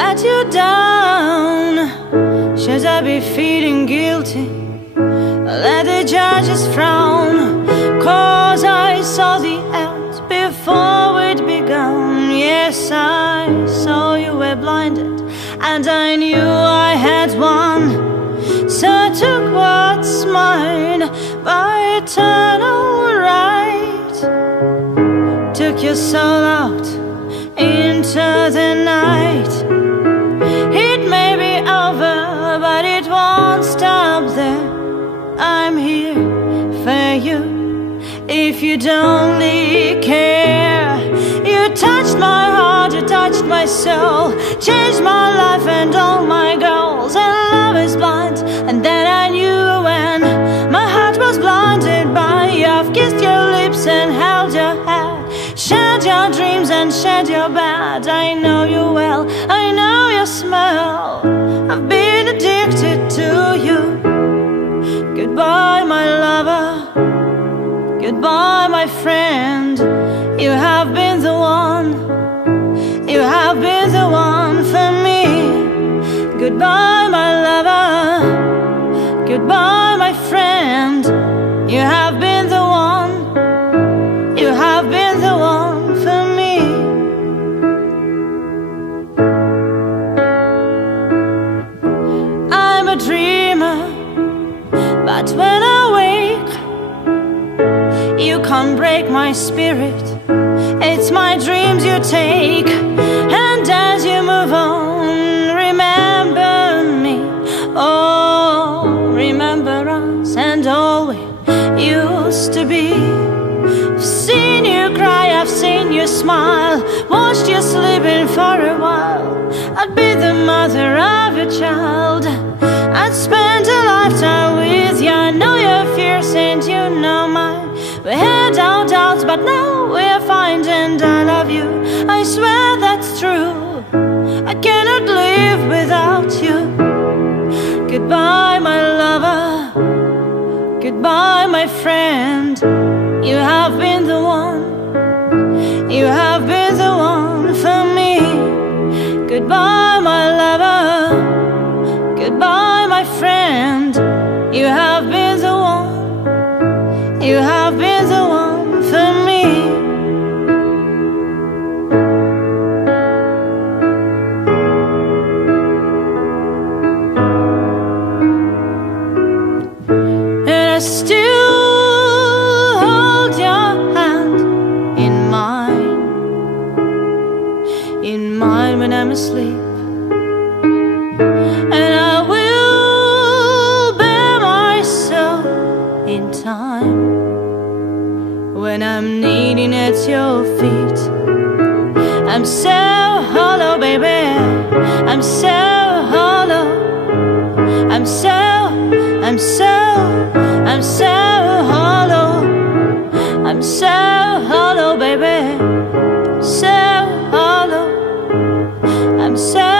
let you down? Should I be feeling guilty? Let the judges frown, 'cause I saw the end before it began. Yes, I saw you were blinded, and I knew I had won. So I took what's mine by eternal right. Took your soul out into the night. It may be over, but it won't stop there. I'm here for you if you'd only care. You touched my heart, you touched my soul, changed my life and all my goals. And love is blind, and then I knew when my heart was blinded by you. I've kissed your lips and held your head, shared your dreams and shared your bed. I know you well, I know your smell, I've been addicted to you. Goodbye, my lover, goodbye, my friend. You have been the one, you have been the one for me. Goodbye, my lover, goodbye, my friend. You have been the one, you have been the one for me. I'm a dreamer, but when I wake, you can't break my spirit. It's my dreams you take, and as you move on, remember me. Oh, remember us and all we used to be. I've seen you cry, I've seen you smile, watched you sleeping for a while. I'd be the mother of your child, I'd spend a lifetime with you. I know your fears and you know mine. We had our doubts, but now we're fine, and I love you, I swear that's true. I cannot live without you. Goodbye, my lover, goodbye, my friend. You have been the one, you have been the one for me. Goodbye, my lover, goodbye, my friend. You have been the one, you have been the one for me. And I still hold your hand in mine when I'm asleep. And I will bear my soul in time when I'm kneeling at your feet. I'm so hollow, baby, I'm so hollow. I'm so hollow. I'm so hollow, baby, so hollow. I'm so